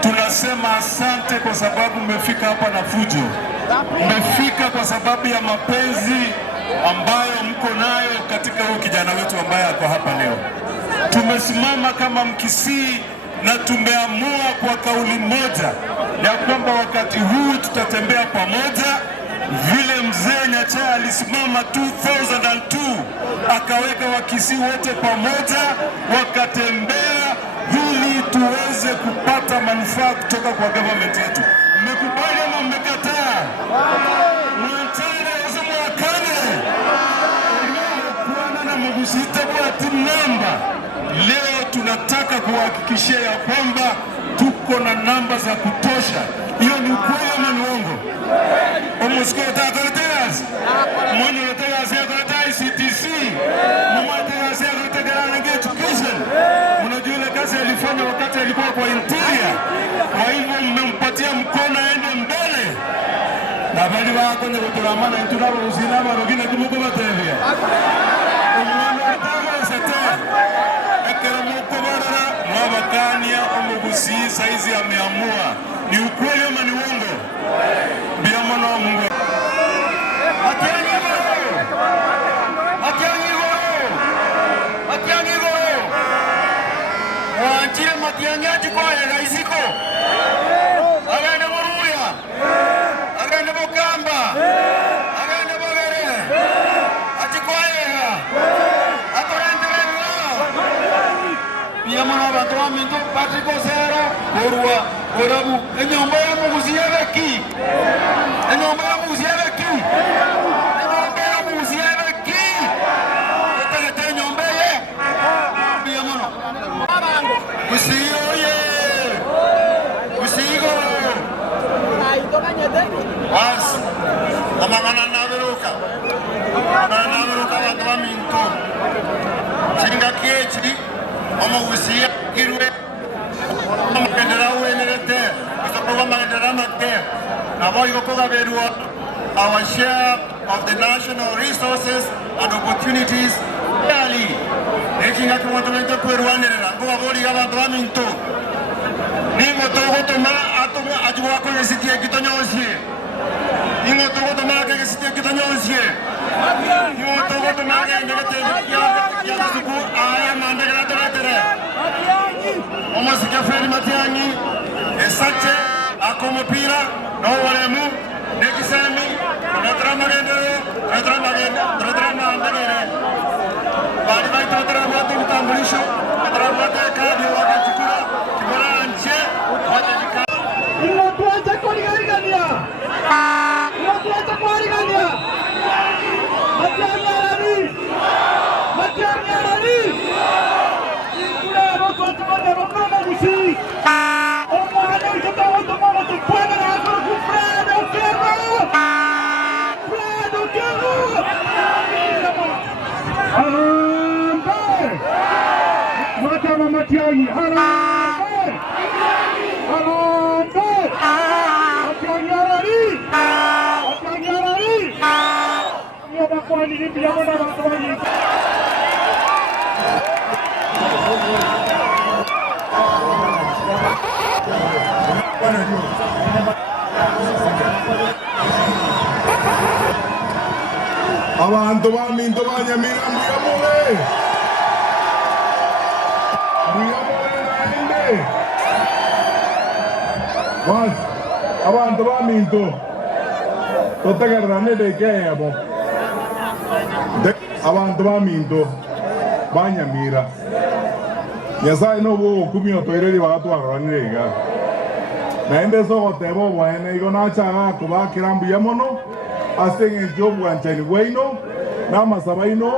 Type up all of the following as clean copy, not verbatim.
Tunasema asante kwa sababu mmefika hapa na fujo. Mmefika kwa sababu ya mapenzi ambayo mko nayo katika huyu kijana wetu ambaye ako hapa leo. Tumesimama kama Mkisii na tumeamua kwa kauli moja ya kwamba wakati huu tutatembea pamoja vile mzee Nyachae alisimama 2002 akaweka Wakisii wote pamoja wakatembea ili tuweze kupata manufaa kutoka kwa government yetu. Mmekubali ama mmekataa? Mwantane usimu wakane kuwana na Mugusita kwa team namba. Leo tunataka kuhakikishia ya kwamba tuko na namba za kutosha. Hiyo ni ukweli ama ni uongo? Omusko utakoleteas mwenye uleteas ya koleta ICTC mwateas ya koleta Garange Education. Unajua ile kazi alifanya wakati alikuwa kwa interior. Kwa hivyo mmempatia mkono aende mbele. Na bali wako ni kuturamana inturabo usinama rogine kumuko batevia. Umwana ataga sete. Ekera muko barara mwabakania Omugusii saizi ameamua. Ni ukweli ama ni uongo? Biamono wa Mungu. Matiang'i goro. Wanchire Matiang'i achikwaya gaisiko. Agende Muruya. Agende Bukamba. Agende Bogere. Achikwaya. Akorenderenga. Biamono abantu wa Minto Patrick Osero. Korwa. Orabu. Enyomba ya Mugusii ebeki. Enyomba ya Mugusii ebeki. Enyomba ya Mugusii ebeki. Etegete enyomba ye. Biamono. Gusii oye. Gusii goro. Was. Amangana naberuka. Amangana naberuka abantu ba Minto. Chinga kiechiri. Omugusii irwe. Our share of the national resources and opportunities early. Making a commitment to Peruanera, go about the Minto. Nimo Togotoma, Atomo, Ajuako, the city of Kitonosi. Nimo Togotoma, the city of Kitonosi. Nimo Togotoma, and the Yasuku, I am under the almost a friend Matiang'i, a Sache, Akomopira, no one Nekisami, Ratramagenda, Badi Totramatu, Tambrisho, Ratramata, Cardio, Chikura, Kimura, and Che, Watajika. You want to attack Corigania? You want to attack Corigania? Matiang'i! Matiang'i, abantu ba Minto banyamira mbiyamule naende was abantu ba Minto totegerane dekeyabo abantu ba Minto banyamira Nyasaye no bo kumio toireri bagatwarwanire iga naende sogotebo bwene igo nachaga kubakira mbuyamono asenge njobwanchani bwaino namasaba ino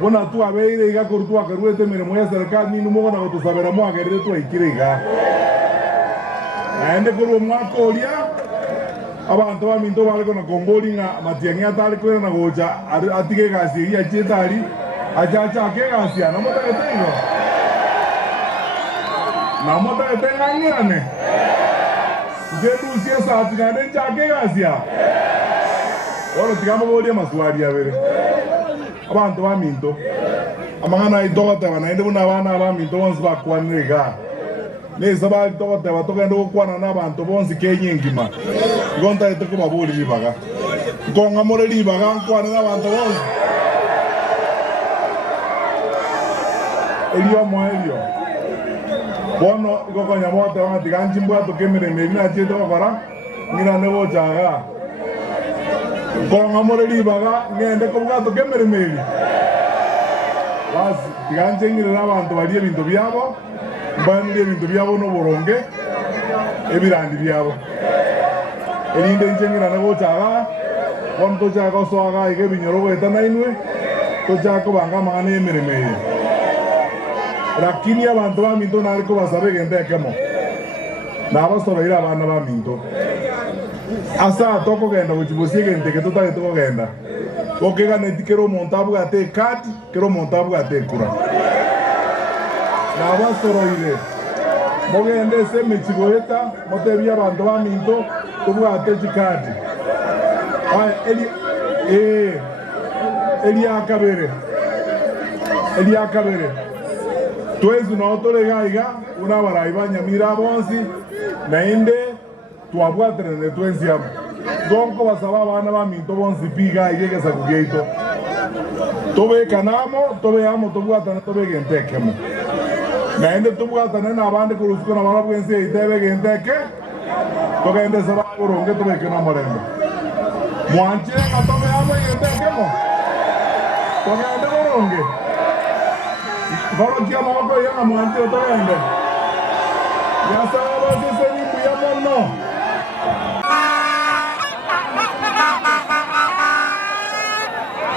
bona twabeire iga kurutwa karuete mirimo ya serikali ninu mugona gutusabira mwagerire twaikire iga naende kurwo mwakoria abantu ba Minto bariko na kombori nga Matiang'i atari kwera na gocha atige gasi iria chetari achacha ke gasi ana mutagete igo Na mota etengangirane. Jerusia sa atinane chake gasia. Oro tigamo bodia maswari avere. Abantu baminto. Amangana itogote banaende buna bana baminto bonse bakwanirega. Neza itogote batogenda okwana n'abantu bonse kenyengima. Igonta etoko babuli libaga. Gonga more libaga nkwana n'abantu bonse. Elio moelio. Bono ikokonya mote wangatiganchi mbwato kemireme na chete bakora ngina nebo chaga. Gonga more libaga ngende kobwato kemireme. Basi tiganche ngirira abantu bali ebintu byabo mbandi ebintu byabo no boronge ebirandi byabo erinde njengira nebo chaga wonto chaga soaga ige binyoro weta nainwe to chako banga mane emireme. Lakini abantu baminto naliko basabe gendekemo nabasobeira abana baminto asa toko genda kuchibusie gendeke tutale toko genda okega netikero montabu ate kati kero montabu ate kura nabasoroire mogende se mechigoeta motebia abantu baminto tubu ate chikati eli akabere Twezi no tolegaiga una baraiba nyamira bonsi nainde tuabwatere ne twezi am donko basaba bana baminto bonsi piga igege sakugeito tobe kanamo tobe amo tobwatana tobe gentekemo nainde tobwatana na bande kurusuko na bana bwense itebe genteke togende saba boronge tobe kana morendo mwanche na tobe amo gentekemo togende boronge Vamos a moko ya mwanti otoende. Ya sababu sisi ni kuyamono.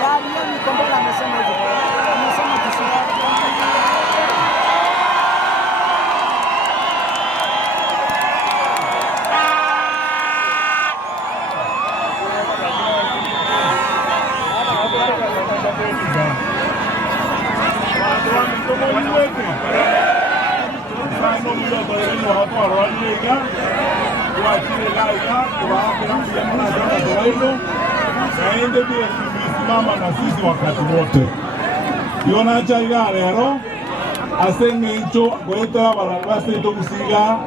Ya ni kombola amesema hivyo. Amesema kisha. Mama na sisi wakati wote yona chaiga rero asenge icho goeta barabase to kusiga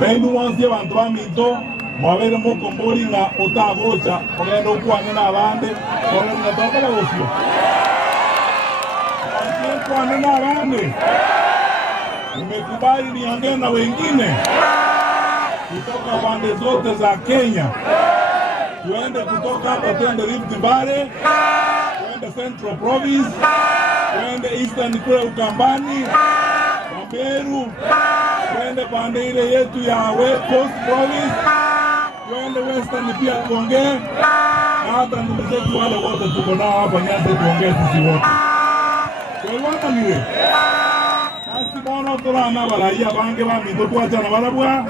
bendu wansi abantu baminto mwabere mokombori na otagocha ogendo kwana na bande ogendo toka bagosio kwana na bande nimekubali niongee na wengine kutoka pande zote za Kenya. Tuende kutoka hapa tuende Rift Valley, tuende Central Province, tuende Eastern kule Ukambani, Meru, tuende pande ile yetu ya West Coast Province, tuende Western pia tuongee, na hata ndugu zetu wale wote tuko nao hapa Nyanza tuongee sisi wote. Kwa hiyo basi bono tulana baraia bange baminto twachana barabwa